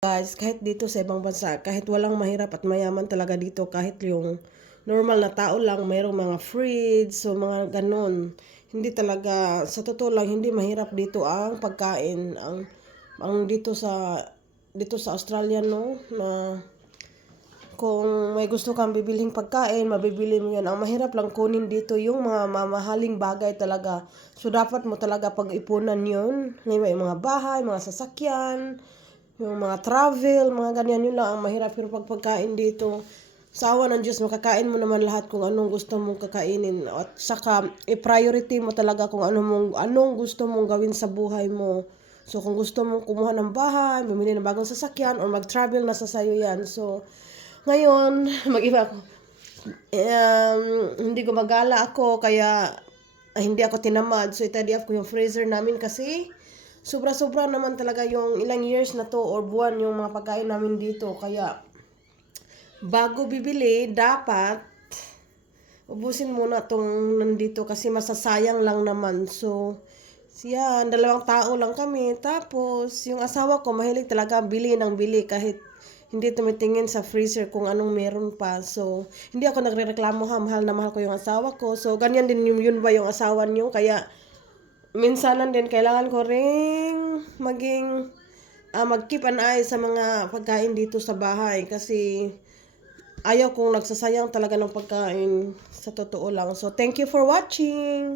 Guys, kahit dito sa ibang bansa, kahit walang mahirap at mayaman talaga dito, kahit yung normal na tao lang, mayroong mga fridge, so mga ganon. Hindi talaga, sa totoo lang, hindi mahirap dito ang pagkain. Ang, ang dito sa, dito sa Australia, no, na kung may gusto kang bibiling pagkain, mabibili mo yan. Ang mahirap lang kunin dito yung mga mamahaling bagay talaga. So, dapat mo talaga pag-ipunan yun. Yung mga bahay, mga sasakyan, yung mga travel, mga ganyan yun lang ang mahirap. Pero pag pagkain dito, sa awa ng Diyos, makakain mo naman lahat kung anong gusto mong kakainin. At saka, i-priority mo talaga kung ano mong, anong gusto mong gawin sa buhay mo. So, kung gusto mong kumuha ng bahay, bumili ng bagong sasakyan, or mag-travel, nasa sayo yan. So, ngayon, mag-iba ako. Um, hindi gumagala ako, kaya ah, hindi ako tinamad. So, itadi ko yung freezer namin kasi sobra-sobra naman talaga yung ilang years na to or buwan yung mga pagkain namin dito. Kaya, bago bibili, dapat ubusin muna tong nandito kasi masasayang lang naman. So, yan, dalawang tao lang kami. Tapos, yung asawa ko, mahilig talaga bili ng bili kahit hindi tumitingin sa freezer kung anong meron pa. So, hindi ako nagre-reklamo ha, mahal na mahal ko yung asawa ko. So, ganyan din yung yun ba yung asawa niyo. Kaya, minsanan din kailangan ko ring maging ah, mag-keep an eye sa mga pagkain dito sa bahay kasi ayaw kong nagsasayang talaga ng pagkain sa totoo lang. So, thank you for watching!